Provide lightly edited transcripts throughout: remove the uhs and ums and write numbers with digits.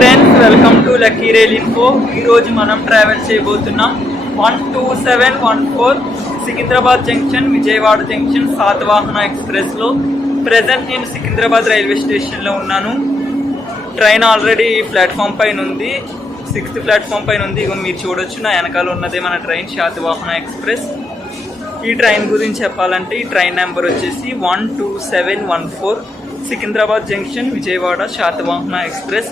Friends, welcome to lucky rail info. ఈరోజు మనం travel చేయబోతున్నాం 12714 సికింద్రాబాద్ జంక్షన్, విజయవాడ జంక్షన్ శాతవాహన ఎక్స్ప్రెస్లో. ప్రజెంట్ నేను సికింద్రాబాద్ రైల్వే స్టేషన్లో ఉన్నాను. ట్రైన్ ఆల్రెడీ ప్లాట్ఫామ్ పైన ఉంది, 6th ప్లాట్ఫామ్ పైన ఉంది. ఇక మీరు చూడొచ్చు, నా వెనకాల ఉన్నదే మన ట్రైన్ శాతవాహన ఎక్స్ప్రెస్. ఈ ట్రైన్ గురించి చెప్పాలంటే ఈ ట్రైన్ నెంబర్ వచ్చేసి 12714 సికింద్రాబాద్ జంక్షన్, విజయవాడ శాతవాహన ఎక్స్ప్రెస్.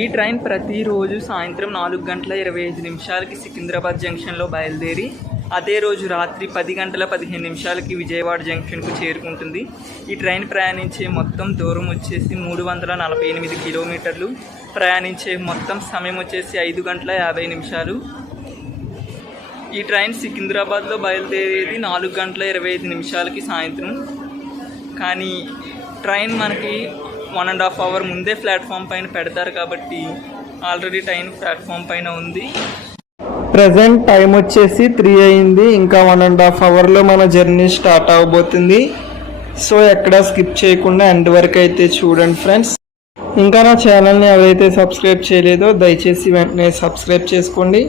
ఈ ట్రైన్ ప్రతిరోజు సాయంత్రం 4:25 సికింద్రాబాద్ జంక్షన్లో బయలుదేరి అదే రోజు రాత్రి 10:15 విజయవాడ జంక్షన్కు చేరుకుంటుంది. ఈ ట్రైన్ ప్రయాణించే మొత్తం దూరం వచ్చేసి 348 కిలోమీటర్లు. ప్రయాణించే మొత్తం సమయం వచ్చేసి 5 గంటల 50 నిమిషాలు. ఈ ట్రైన్ సికింద్రాబాద్లో బయలుదేరేది 4:25 సాయంత్రం. కానీ ట్రైన్ మనకి 1.5 అవర్ ముందే ప్లాట్ఫామ్ పైన పెడతారు కాబట్టి ఆల్రెడీ ట్రైన్ ప్లాట్ఫామ్ పైన ఉంది. ప్రజెంట్ టైం వచ్చేసి 3 అయింది. ఇంకా 1.5 అవర్లో మన జర్నీ స్టార్ట్ అవబోతుంది. సో ఎక్కడ స్కిప్ చేయకుండా ఎండ్ వరకు అయితే చూడండి ఫ్రెండ్స్. ఇంకా నా ఛానల్ని ఎవరైతే సబ్స్క్రైబ్ చేయలేదో దయచేసి వెంటనే సబ్స్క్రైబ్ చేసుకోండి.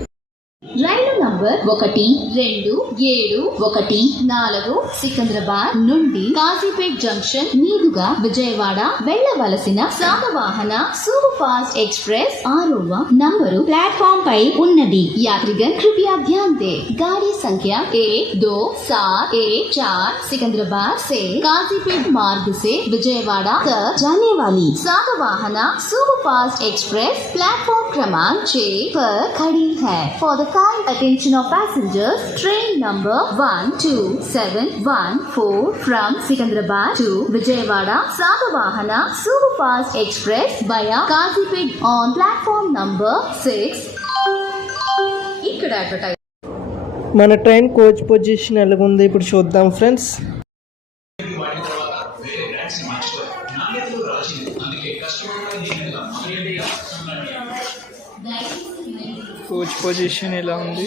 రైలు నంబర్ 127114 సికింద్రాబాద్ నుండి కాజీపేట్ జంక్షన్ మీదుగా విజయవాడ వెళ్లవలసిన శాతవాహన సూపర్ ఫాస్ట్ एक्सप्रेस 6వ నంబరు ప్లాట్ఫామ్ పై ఉన్నది. यात्रीगण कृपया ध्यान दें, गाड़ी संख्या 1274 सिकंदराबाद से काजीपेट मार्ग से विजयवाड़ा तक जाने वाली Satavahana super fast express platform क्रमांक 6 पर खड़ी है. For the kind attention of passengers, train number 12714 from Secunderabad to Vijayawada Satavahana Superfast Express via Kazipet on platform number 6. ఇక్కడ అడ్వర్టైజ్. మన ట్రైన్ కోచ్ పొజిషన్ ఎలాగుందో ఇప్పుడు చూద్దాం ఫ్రెండ్స్. కోచ్ పొజిషన్ ఎలా ఉంది?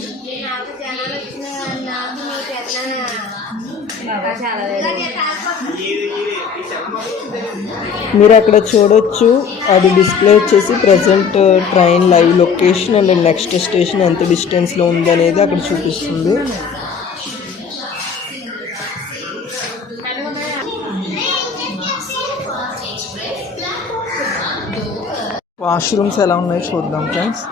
మీరు అక్కడ చూడొచ్చు, అది డిస్ప్లే వచ్చేసి present train live location and next station ఎంత డిస్టెన్స్లో ఉంది అనేది అక్కడ చూపిస్తుంది. వాష్రూమ్స్ ఎలా ఉన్నాయో చూద్దాం friends.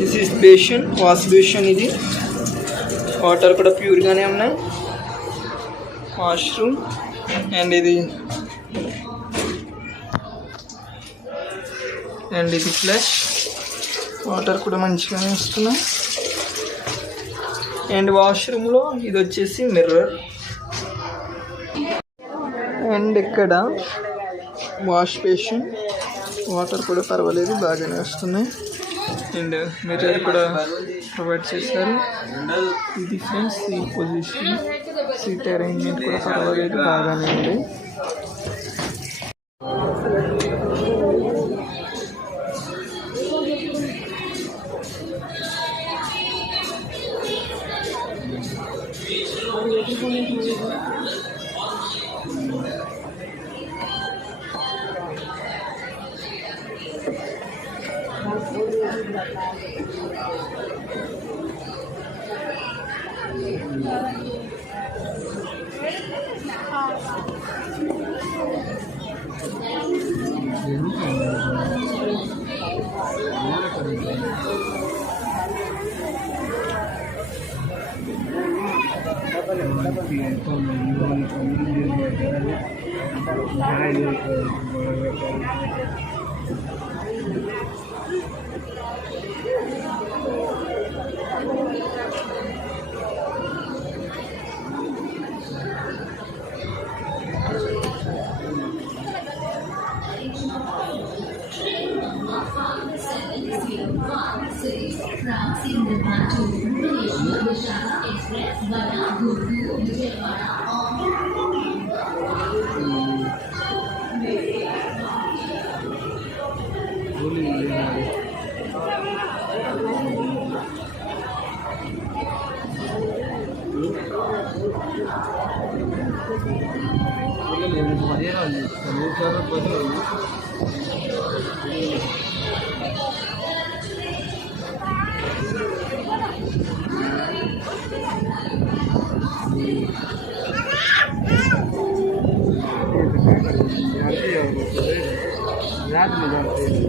This is basin, wash basin. ఇది వాటర్ కూడా ప్యూర్గానే ఉన్నాయి. వాష్రూమ్ అండ్ ఇది ఫ్లష్. వాటర్ కూడా మంచిగానే వస్తున్నాయి. అండ్ వాష్రూమ్లో ఇది వచ్చేసి మిర్రర్. అండ్ ఇక్కడ వాష్ బేషన్, వాటర్ కూడా పర్వాలేదు, బాగానే వస్తున్నాయి. అండ్ మిర్రర్ కూడా ప్రొవైడ్ చేశారు. ఇది ఫ్రెండ్స్ ఈ పొజిషన్. సీట్ అరేంజ్మెంట్ కూడా పర్వాలేదు, బాగానే ఉంది. रात में जाते हैं।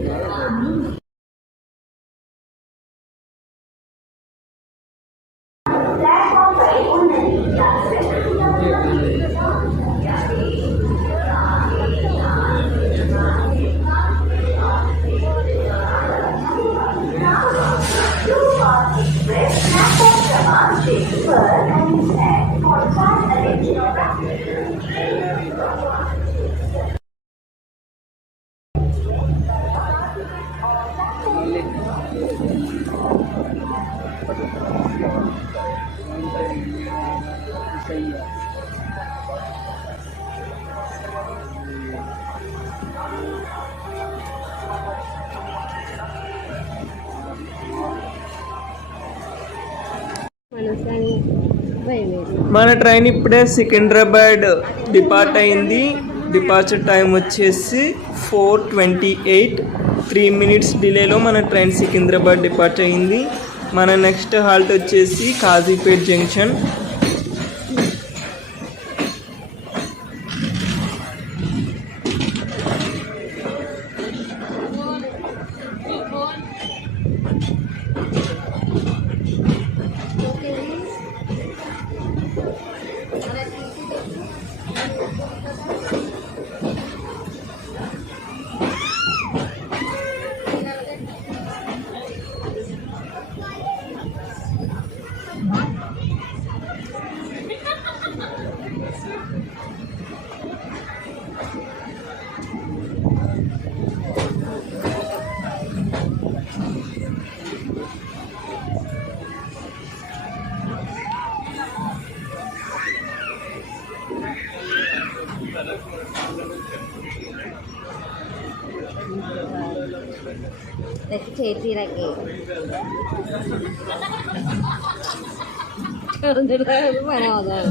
మన ట్రైన్ ఇప్పుడే సికింద్రాబాద్ డిపార్ట్ అయింది. డిపార్చర్ టైం వచ్చేసి 4:28. 3 minutes డిలేలో మన ట్రైన్ సికింద్రాబాద్ డిపార్ట్ అయింది. మన నెక్స్ట్ హాల్ట్ వచ్చేసి కాజీపేట్ జంక్షన్. చేతి రకి మన అవుతారు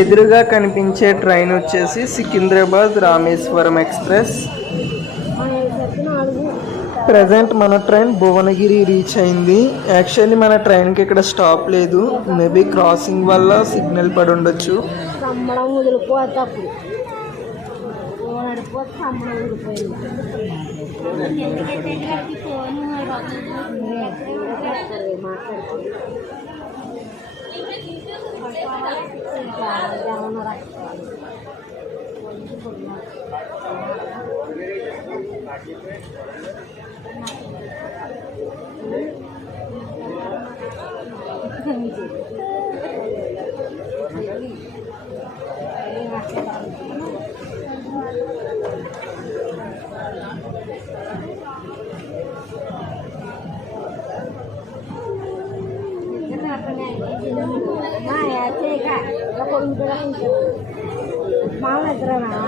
ఎదురుగా కనిపించే ట్రైన్ వచ్చేసి సికింద్రాబాద్ రామేశ్వరం ఎక్స్ప్రెస్. ప్రజెంట్ మన ట్రైన్ భువనగిరి రీచ్ అయింది. యాక్చువల్లీ మన ట్రైన్కి ఇక్కడ స్టాప్ లేదు, మేబీ క్రాసింగ్ వల్ల సిగ్నల్ పడి ఉండొచ్చు. మా దగ్గరనా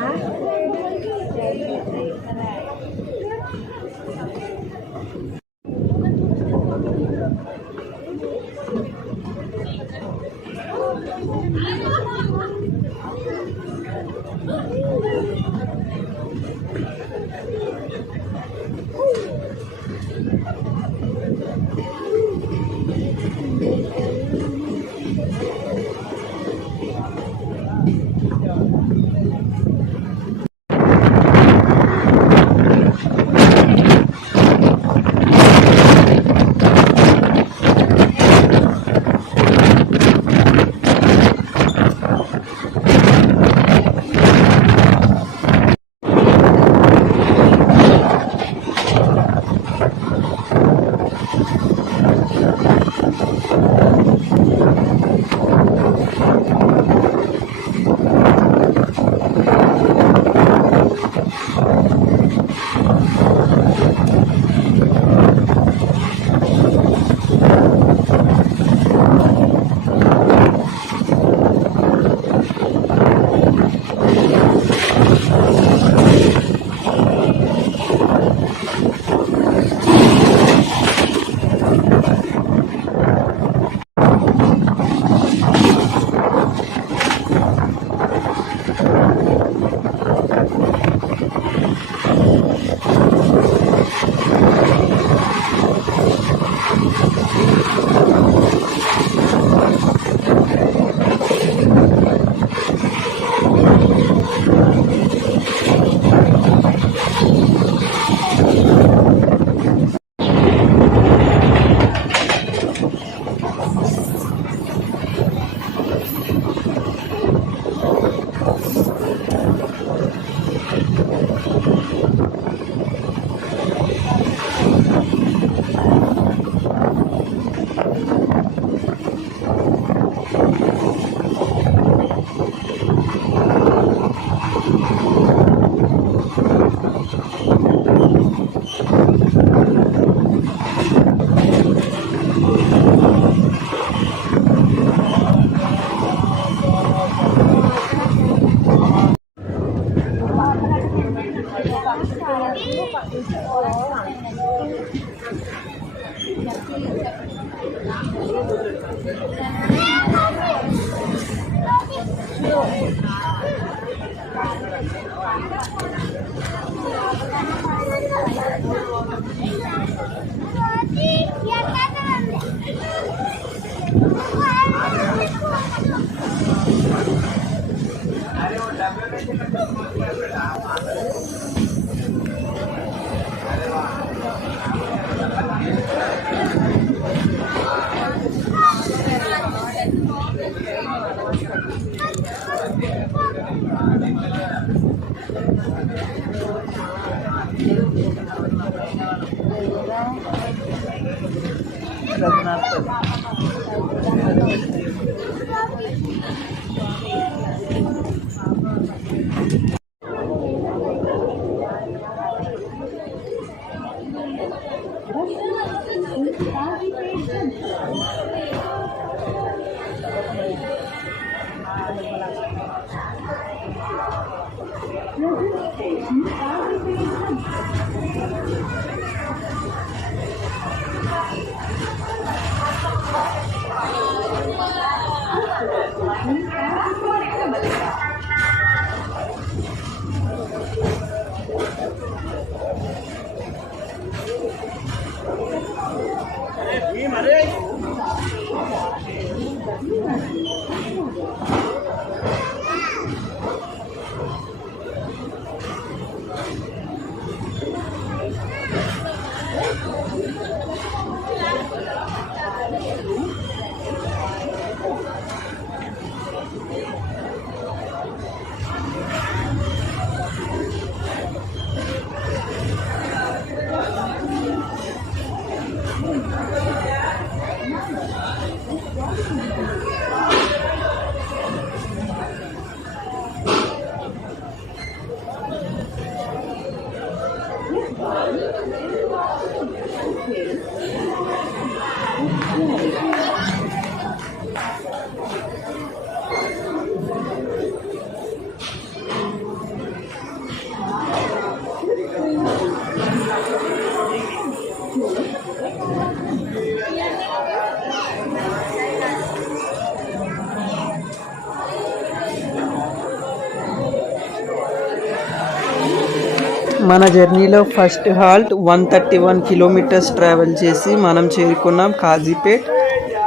మన జర్నీలో ఫస్ట్ హాల్ట్ 131 కిలోమీటర్స్ ట్రావెల్ చేసి మనం చేరుకున్నాం కాజీపేట్.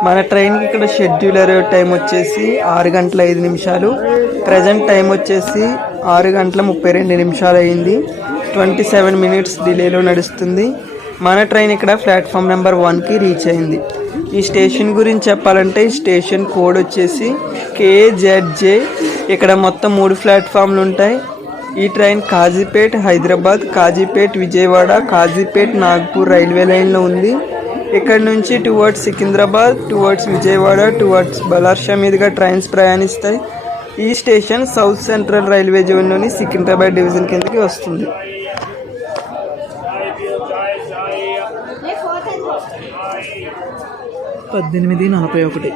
మన ట్రైన్కి ఇక్కడ షెడ్యూలర్ టైం వచ్చేసి 6 గంటల 5 నిమిషాలు. ప్రజెంట్ టైం వచ్చేసి 6 గంటల 32 నిమిషాలు అయింది. 27 మినిట్స్ డిలేలో నడుస్తుంది. మన ట్రైన్ ఇక్కడ ప్లాట్ఫామ్ నెంబర్ 1కి రీచ్ అయింది. ఈ స్టేషన్ గురించి చెప్పాలంటే ఈ స్టేషన్ కోడ్ వచ్చేసి KZJ. ఇక్కడ మొత్తం 3 ప్లాట్ఫామ్లు ఉంటాయి. ఈ ట్రైన్ కాజీపేట్ హైదరాబాద్, కాజీపేట్ విజయవాడ, కాజీపేట్ నాగ్పూర్ రైల్వే లైన్లో ఉంది. ఇక్కడ నుంచి towards Secunderabad, towards Vijayawada, towards Balharshah మీదుగా ట్రైన్స్ ప్రయాణిస్తాయి. ఈ స్టేషన్ సౌత్ సెంట్రల్ రైల్వే జోన్లోని సికింద్రాబాద్ డివిజన్ కిందకి వస్తుంది. 18:41.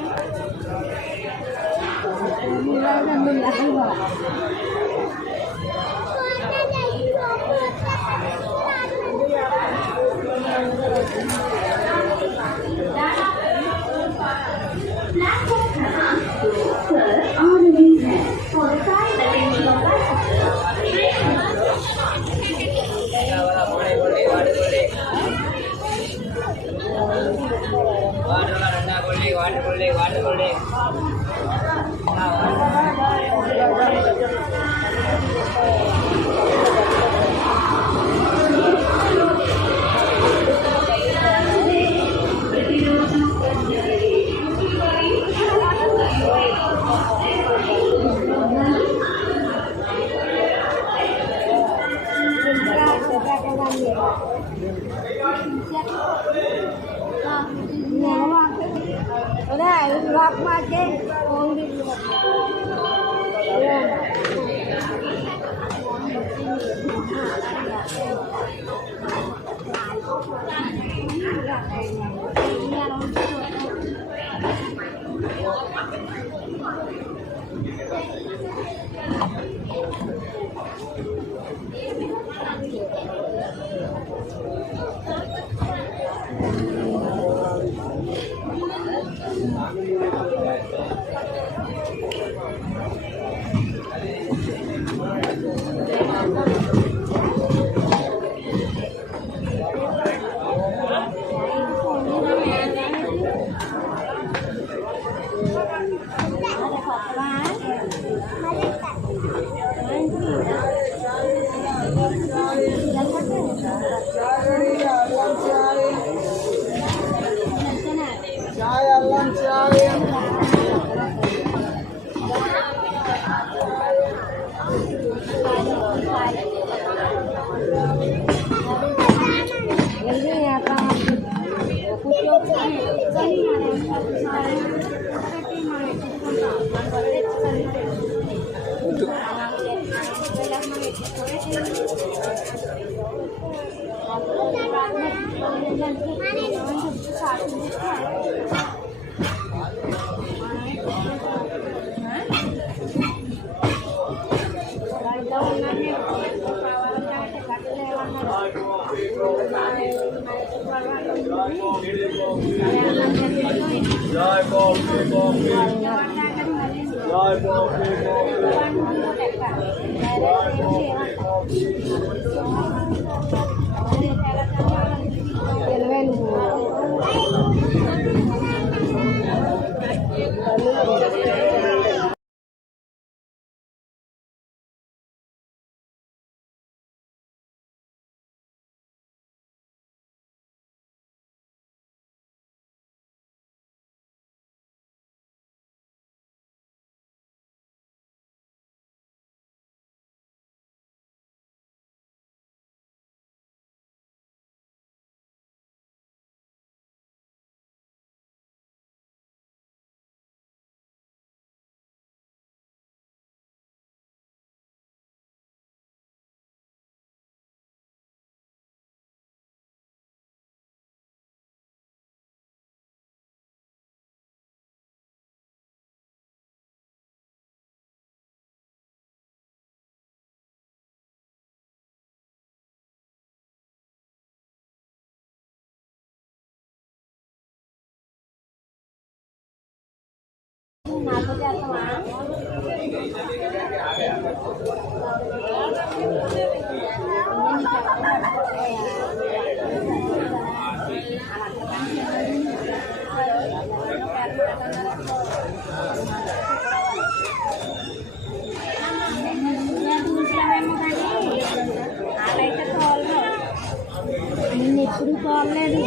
నేను ఎప్పుడు చూడలేదు.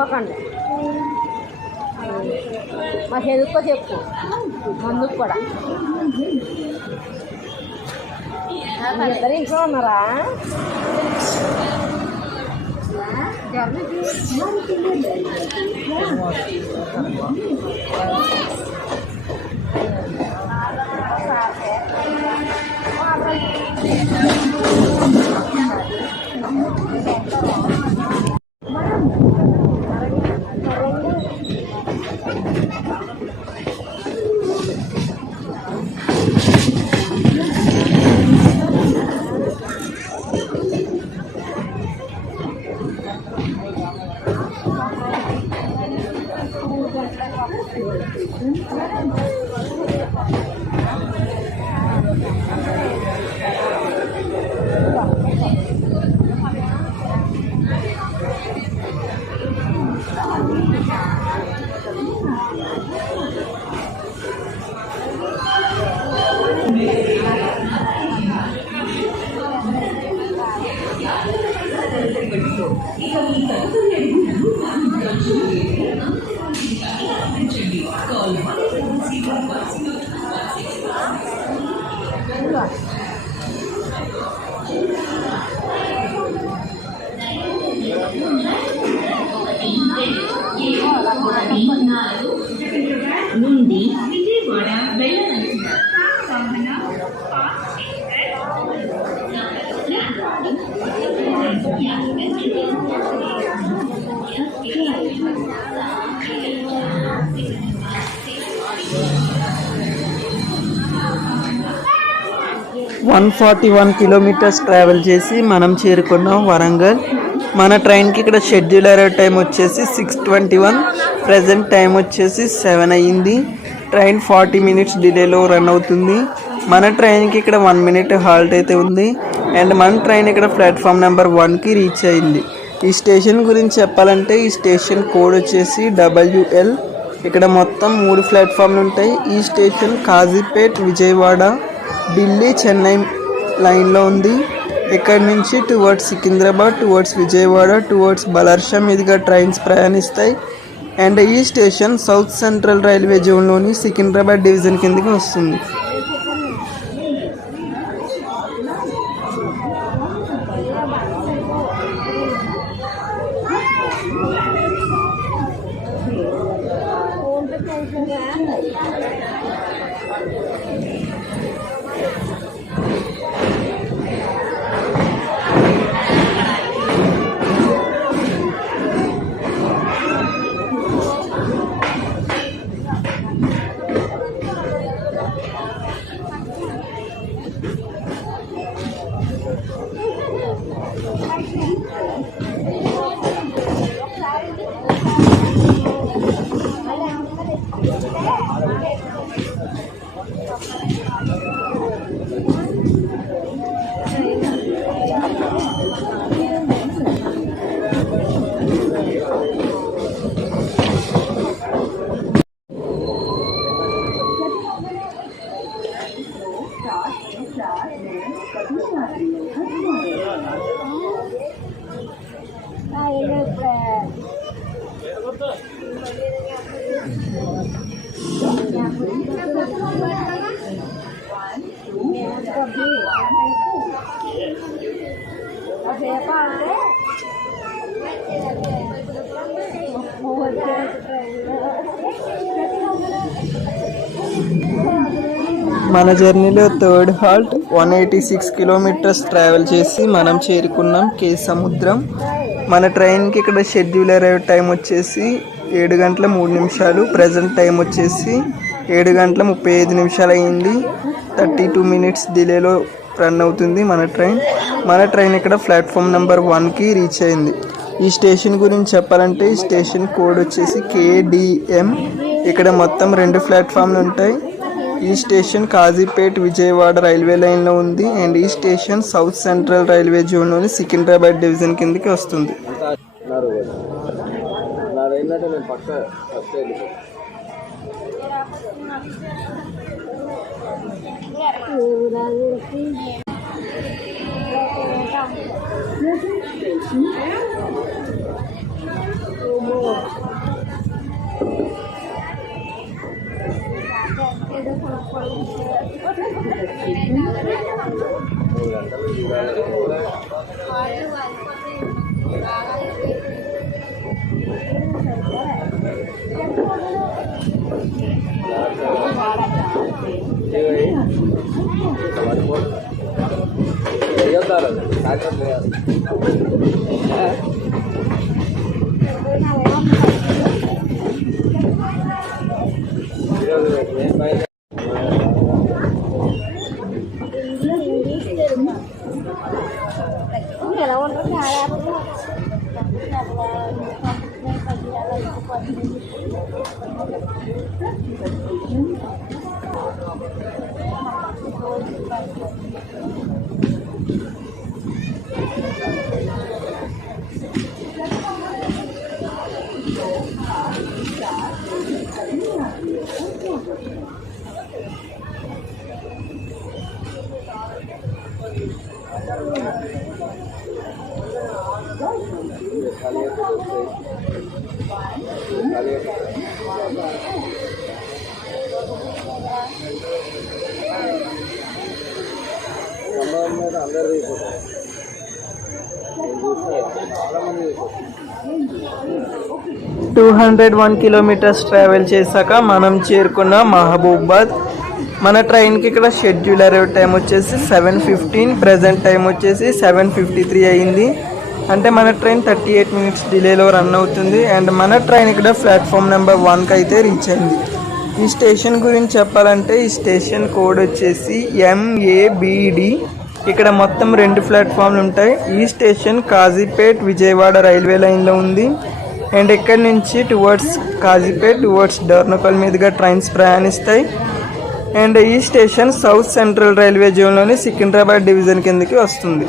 我看着。మా చదువుకో చెప్పు మందుకు కూడా ఇద్దరు ఇంట్లో ఉన్నారా నుండి విజయవాడ వెళ్ళవలసిన వాహన 141 కిలోమీటర్స్ ట్రావెల్ చేసి మనం చేరుకున్నాం వరంగల్. మన ట్రైన్కి ఇక్కడ షెడ్యూలర్ టైం వచ్చేసి 6:21, ప్రజెంట్ టైం వచ్చేసి 7 అయ్యింది. ట్రైన్ 40 మినిట్స్ డిలేలో రన్ అవుతుంది. మన ట్రైన్కి ఇక్కడ 1 మినిట్ హాల్ట్ అయితే ఉంది. అండ్ మన ట్రైన్ ఇక్కడ ప్లాట్ఫామ్ నెంబర్ 1కి రీచ్ అయింది. ఈ స్టేషన్ గురించి చెప్పాలంటే ఈ స్టేషన్ కోడ్ వచ్చేసి WL. ఇక్కడ మొత్తం 3 ప్లాట్ఫామ్లు ఉంటాయి. ఈ స్టేషన్ కాజీపేట్, విజయవాడ, ఢిల్లీ, చెన్నై లైన్లో ఉంది. ఇక్కడ నుంచి towards Secunderabad, towards Vijayawada, towards Balharshah మీదుగా ట్రైన్స్ ప్రయాణిస్తాయి. అండ్ ఈ స్టేషన్ సౌత్ సెంట్రల్ రైల్వే జోన్లోని సికింద్రాబాద్ డివిజన్ కిందకి వస్తుంది. మన జర్నీలో థర్డ్ హాల్ట్ 186 కిలోమీటర్స్ ట్రావెల్ చేసి మనం చేరుకున్నాం కే సముద్రం. మన ట్రైన్కి ఇక్కడ షెడ్యూల్ అరైవ్ టైం వచ్చేసి 7:03 ప్రజెంట్ టైం వచ్చేసి 7:35 అయింది. 32 minutes డిలేలో రన్ అవుతుంది మన ట్రైన్ ఇక్కడ ప్లాట్ఫామ్ నెంబర్ 1కి రీచ్ అయింది. ఈ స్టేషన్ గురించి చెప్పాలంటే ఈ స్టేషన్ కోడ్ వచ్చేసి KDM. ఇక్కడ మొత్తం 2 ప్లాట్ఫామ్లు ఉంటాయి. ఈ స్టేషన్ కాజీపేట్ విజయవాడ రైల్వే లైన్లో ఉంది. అండ్ ఈ స్టేషన్ సౌత్ సెంట్రల్ రైల్వే జోన్లోని సికింద్రాబాద్ డివిజన్ కిందకి వస్తుంది. ఎలా ఉంటుంది? 201 kilometers ట్రావెల్ చేశాక మనం చేరుకున్న మహబూబాబాద్. మన ట్రైన్కి ఇక్కడ షెడ్యూల్ అరైవ్ టైం వచ్చేసి 7:15. ప్రజెంట్ టైం వచ్చేసి 7:53 అయింది. అంటే మన ట్రైన్ 38 minutes డిలేలో రన్ అవుతుంది. అండ్ మన ట్రైన్ ఇక్కడ ప్లాట్ఫామ్ నెంబర్ 1కి అయితే రీచ్ అయింది. ఈ స్టేషన్ గురించి చెప్పాలంటే ఈ స్టేషన్ కోడ్ వచ్చేసి MABD. ఇక్కడ మొత్తం 2 ప్లాట్ఫామ్లు ఉంటాయి. ఈ స్టేషన్ కాజీపేట్ విజయవాడ రైల్వే లైన్లో ఉంది. అండ్ ఇక్కడి నుంచి టువర్డ్స్ కాజీపేట్ టువర్డ్స్ డోర్నకల్ మీదుగా ట్రైన్స్ ప్రయాణిస్తాయి. అండ్ ఈ స్టేషన్ సౌత్ సెంట్రల్ రైల్వే జోన్లోని సికింద్రాబాద్ డివిజన్ కిందకి వస్తుంది.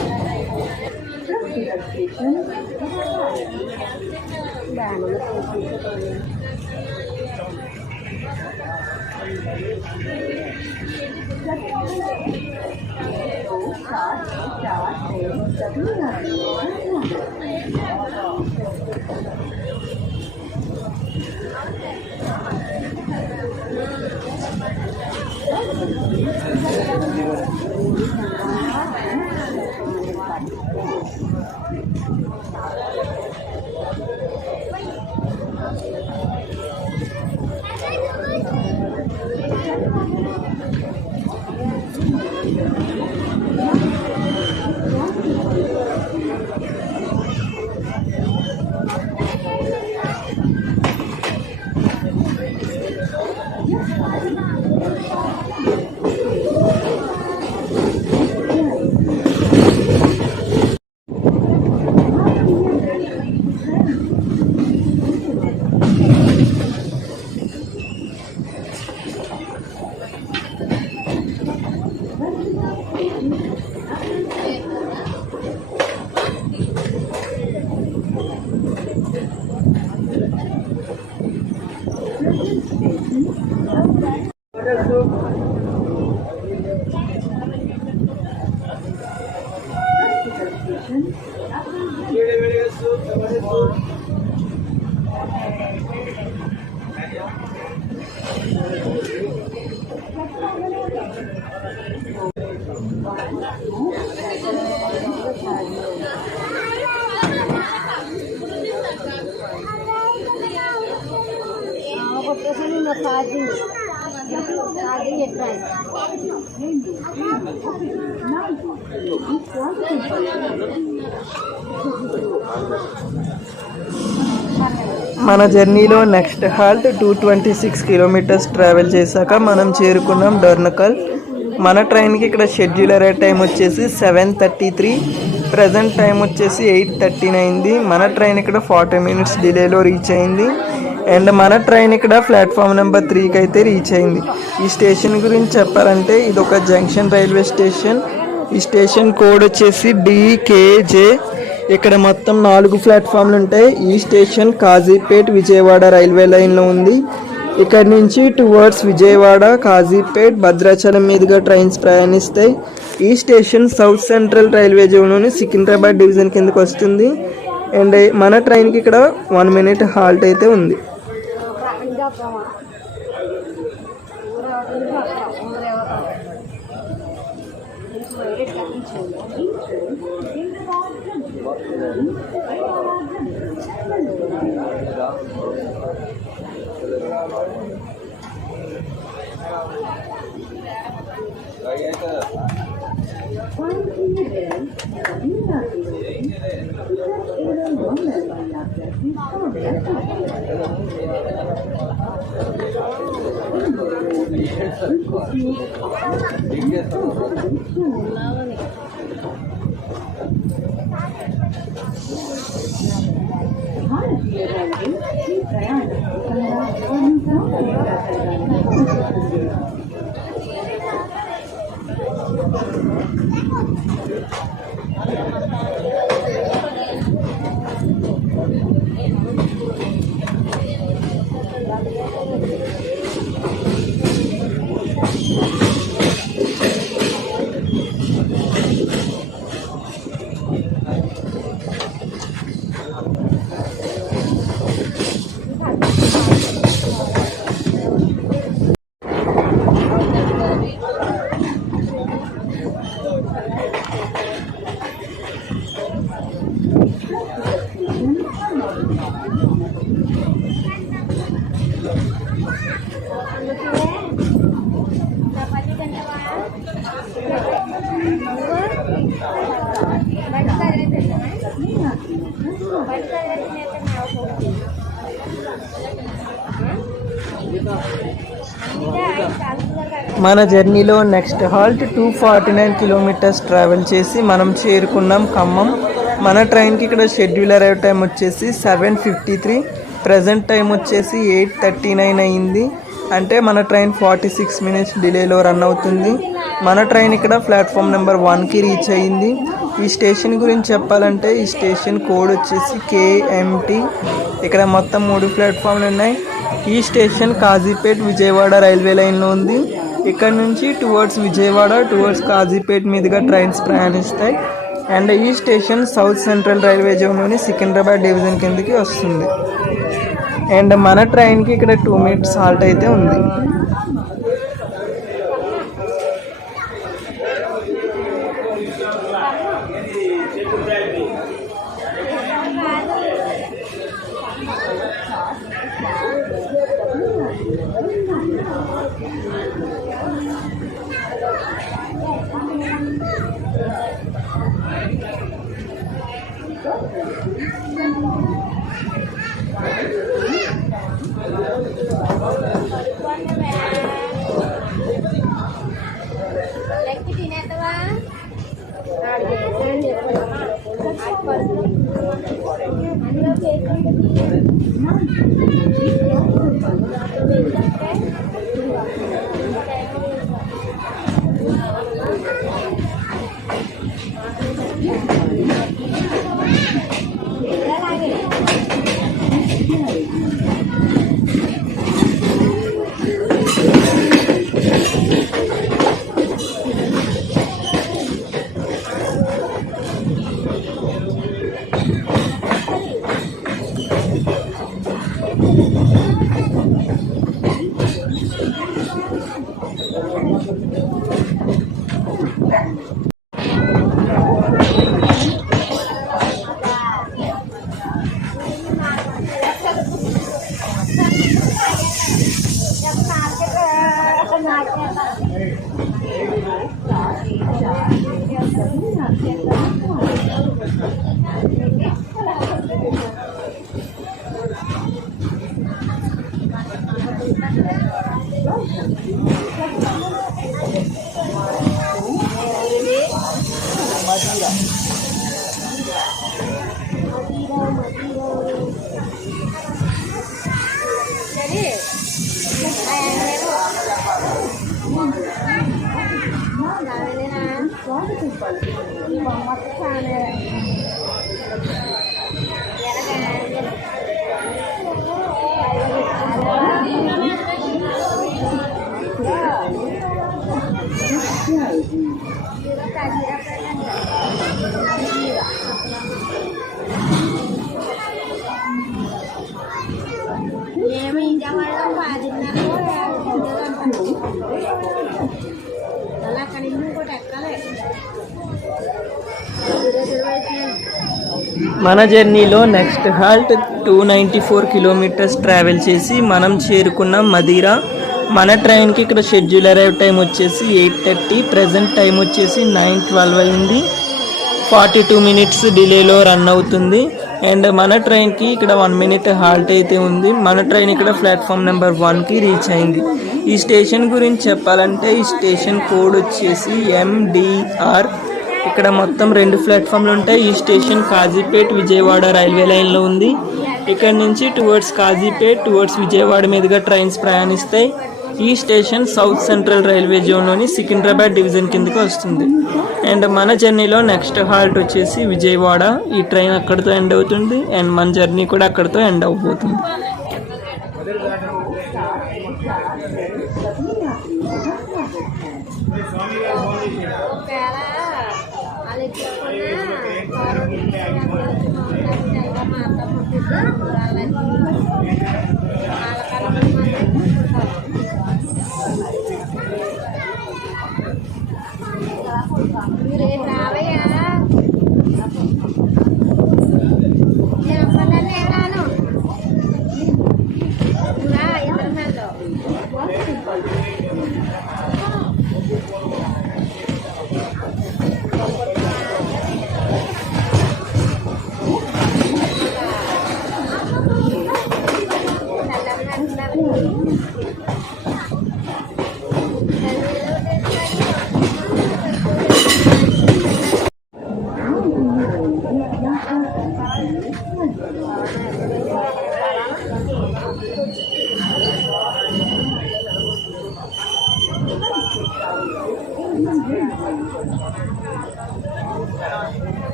Thank you. మన జర్నీలో నెక్స్ట్ హాల్ట్ 226 కిలోమీటర్స్ ట్రావెల్ చేశాక మనం చేరుకున్నాం డోర్నకల్. మన ట్రైన్కి ఇక్కడ షెడ్యూల్ అయ్యే టైం వచ్చేసి 7:33, ప్రజెంట్ టైం వచ్చేసి 8:13 అయింది. మన ట్రైన్ ఇక్కడ 40 మినిట్స్ డిలేలో రీచ్ అయింది. అండ్ మన ట్రైన్ ఇక్కడ ప్లాట్ఫామ్ నెంబర్ 3కి అయితే రీచ్ అయింది. ఈ స్టేషన్ గురించి చెప్పాలంటే ఇది ఒక జంక్షన్ రైల్వే స్టేషన్. ఈ స్టేషన్ కోడ్ వచ్చేసి DKJ. ఇక్కడ మొత్తం 4 ప్లాట్ఫామ్లు ఉంటాయి. ఈ స్టేషన్ కాజీపేట్ విజయవాడ రైల్వే లైన్లో ఉంది. ఇక్కడ నుంచి టువర్డ్స్ విజయవాడ, కాజీపేట్, భద్రాచలం మీదుగా ట్రైన్స్ ప్రయాణిస్తాయి. ఈ స్టేషన్ సౌత్ సెంట్రల్ రైల్వే జోన్లోని సికింద్రాబాద్ డివిజన్ కిందకు వస్తుంది. అండ్ మన ట్రైన్కి ఇక్కడ 1 మినిట్ హాల్ట్ అయితే ఉంది. మన జర్నీలో నెక్స్ట్ హాల్ట్ 249 కిలోమీటర్స్ ట్రావెల్ చేసి మనం చేరుకున్నాం ఖమ్మం. మన ట్రైన్కి ఇక్కడ షెడ్యూల్ అరైవ్ టైం వచ్చేసి 7:53, ప్రజెంట్ టైం వచ్చేసి 8:39 అయింది. అంటే మన ట్రైన్ 46 మినిట్స్ డిలేలో రన్ అవుతుంది. మన ట్రైన్ ఇక్కడ ప్లాట్ఫామ్ నెంబర్ 1కి రీచ్ అయ్యింది. ఈ స్టేషన్ గురించి చెప్పాలంటే ఈ స్టేషన్ కోడ్ వచ్చేసి KMT. ఇక్కడ మొత్తం 3 ప్లాట్ఫామ్లు ఉన్నాయి. ఈ స్టేషన్ కాజీపేట్ విజయవాడ రైల్వే లైన్లో ఉంది. ఇక్కడ నుంచి టువర్డ్స్ విజయవాడ, టువర్డ్స్ కాజీపేట్ మీదుగా ట్రైన్స్ ప్రయాణిస్తాయి. అండ్ ఈ స్టేషన్ సౌత్ సెంట్రల్ రైల్వే జోన్లోని సికింద్రాబాద్ డివిజన్ కిందకి వస్తుంది. అండ్ మన ట్రైన్కి ఇక్కడ 2 మినిట్స్ హాల్ట్ అయితే ఉంది. మన జర్నీలో నెక్స్ట్ హాల్ట్ 294 కిలోమీటర్స్ ట్రావెల్ చేసి మనం చేరుకున్నాం మదిరా. మన ట్రైన్కి ఇక్కడ షెడ్యూల్ అరైవ్ టైం వచ్చేసి 8:30, ప్రజెంట్ టైం వచ్చేసి 9:12 అయింది. 42 మినిట్స్ డిలేలో రన్ అవుతుంది. అండ్ మన ట్రైన్కి ఇక్కడ 1 మినిట్ హాల్ట్ అయితే ఉంది. మన ట్రైన్ ఇక్కడ ప్లాట్ఫామ్ నెంబర్ 1కి రీచ్ అయింది. ఈ స్టేషన్ గురించి చెప్పాలంటే ఈ స్టేషన్ కోడ్ వచ్చేసి MDR. ఇక్కడ మొత్తం 2 ప్లాట్ఫామ్లు ఉంటాయి. ఈ స్టేషన్ కాజీపేట్ విజయవాడ రైల్వే లైన్లో ఉంది. ఇక్కడ నుంచి టువర్డ్స్ కాజీపేట్ టువర్డ్స్ విజయవాడ మీదుగా ట్రైన్స్ ప్రయాణిస్తాయి. ఈ స్టేషన్ సౌత్ సెంట్రల్ రైల్వే జోన్లోని సికింద్రాబాద్ డివిజన్ కిందకి వస్తుంది. అండ్ మన జర్నీలో నెక్స్ట్ హాల్ట్ వచ్చేసి విజయవాడ. ఈ ట్రైన్ అక్కడితో ఎండ్ అవుతుంది అండ్ మన జర్నీ కూడా అక్కడితో ఎండ్ అవబోతుంది.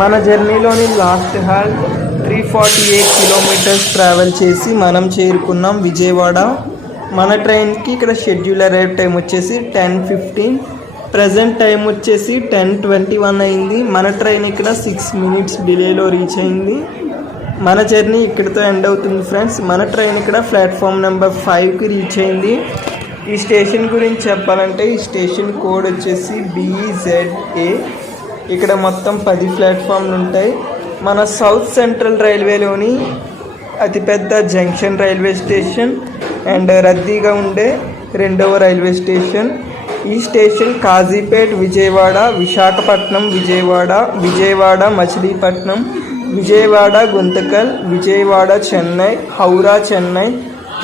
మన జర్నీలోని లాస్ట్ హాల్ట్ 348 కిలోమీటర్స్ ట్రావెల్ చేసి మనం చేరుకున్నాం విజయవాడ. మన ట్రైన్కి ఇక్కడ షెడ్యూల్ అరైవ్ టైం వచ్చేసి 10:15, ప్రజెంట్ టైం వచ్చేసి 10:21 అయింది. మన ట్రైన్ ఇక్కడ 6 మినిట్స్ డిలేలో రీచ్ అయింది. మన జర్నీ ఇక్కడితో ఎండ్ అవుతుంది ఫ్రెండ్స్. మన ట్రైన్ ఇక్కడ ప్లాట్ఫామ్ నెంబర్ 5కి రీచ్ అయింది. ఈ స్టేషన్ గురించి చెప్పాలంటే ఈ స్టేషన్ కోడ్ వచ్చేసి BZA. ఇక్కడ మొత్తం 10 ప్లాట్ఫామ్లు ఉంటాయి. మన సౌత్ సెంట్రల్ రైల్వేలోని అతిపెద్ద జంక్షన్ రైల్వే స్టేషన్ అండ్ రద్దీగా ఉండే 2వ రైల్వే స్టేషన్. ఈ స్టేషన్ కాజీపేట్ విజయవాడ, విశాఖపట్నం విజయవాడ, విజయవాడ మచిలీపట్నం, విజయవాడ గుంతకల్, విజయవాడ చెన్నై, హౌరా చెన్నై,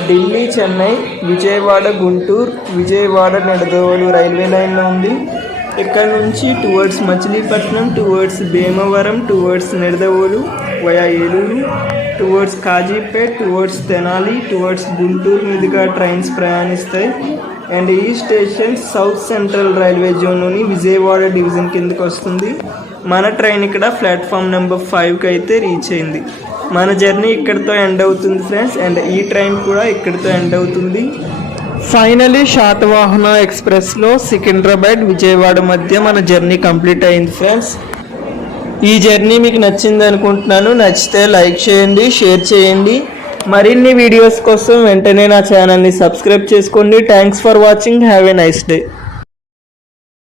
ఢిల్లీ చెన్నై, విజయవాడ గుంటూరు, విజయవాడ నిడదవోలు రైల్వే లైన్లో ఉంది. ఇక్కడ నుంచి towards Machilipatnam, towards Bhimavaram, towards Nidadavolu via Eluru, towards Kazipet, towards Tenali, towards Guntur మీదుగా ట్రైన్స్ ప్రయాణిస్తాయి. అండ్ ఈ స్టేషన్ సౌత్ సెంట్రల్ రైల్వే జోన్లోని విజయవాడ డివిజన్ కిందకి వస్తుంది. మన ట్రైన్ ఇక్కడ ప్లాట్ఫామ్ నెంబర్ 5కి అయితే రీచ్ అయింది. మన జర్నీ ఇక్కడితో ఎండ్ అవుతుంది ఫ్రెండ్స్. అండ్ ఈ ట్రైన్ కూడా ఇక్కడితో ఎండ్ అవుతుంది. ఫైనలీ శాతవాహన ఎక్స్ప్రెస్లో సికింద్రాబాద్ విజయవాడ మధ్య మన జర్నీ కంప్లీట్ అయింది ఫ్రెండ్స్. ఈ జర్నీ మీకు నచ్చింది అనుకుంటున్నాను. నచ్చితే లైక్ చేయండి, షేర్ చేయండి. మరిన్ని వీడియోస్ కోసం వెంటనే నా ఛానల్ని సబ్స్క్రైబ్ చేసుకోండి. Thanks for watching. Have a nice day.